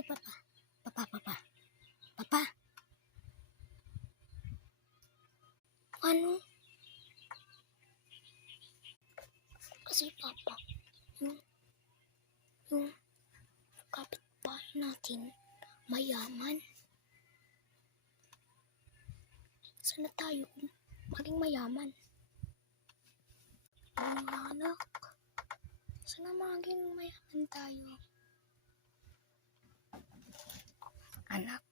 kay Papa. Papa. Ano? Kasi Papa, yung kapitbahay natin, mayaman. Sana tayo maging mayaman. Anak, sana maging mayaman tayo. Anak,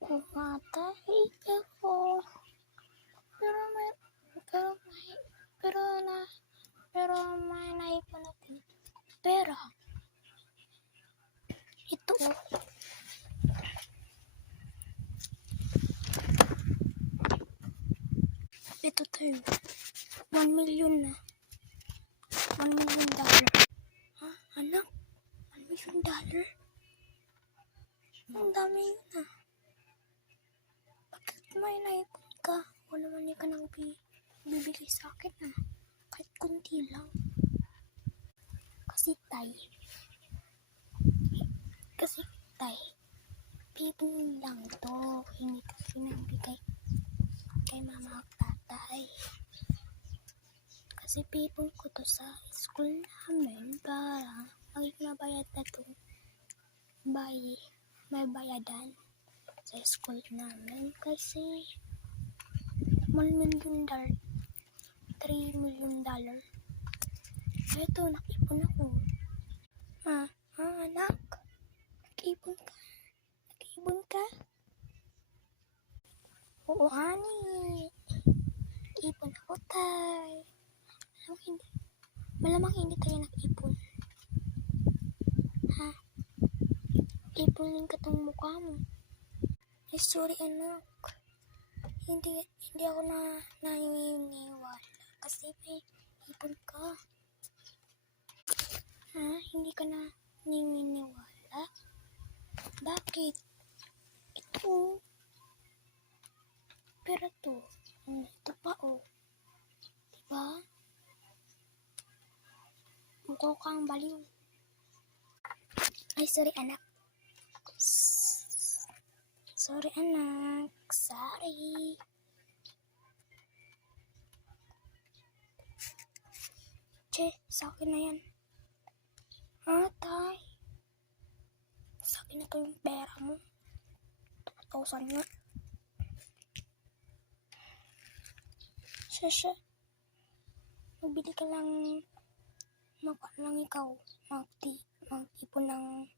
kumatay ako. Pero may naipon ako. Pera. Ito. Ito tayo. $1 million na. $1 million. Ha? Anak? $1 million? Ang dami yun ah. Bakit may naipon ka? Wala naman ka nang bibigay sa akin ah. Kahit kunti lang. Kasi tay, pipin lang to. Hindi kasi nabigay kay mama at tatay. Kasi pipon ko to sa school namin para mabayad na to. May bayadan sa school namin kasi $1 million, $3 million. Ito, nakipon ako. Anak, nakipon ka? Oo, honey. Nakipon ako, tay. Malamang hindi tayo nakipon. Ha? Ipunin ka tong mukha mo. Sorry anak. Hindi ako naniniwala kasi may ipon ka. Ha? Hindi ka na naniniwala? Bakit? Ito. Pero to. Ito pa oh. Diba? Mukha kang baliw. Ay, sorry anak. Sorry. Che, sa akin na yan. Ha, tay? Sa akin na to yung pera mo. 2,000 nga. Sasha, magbili ka lang ikaw. Mag-ipon ng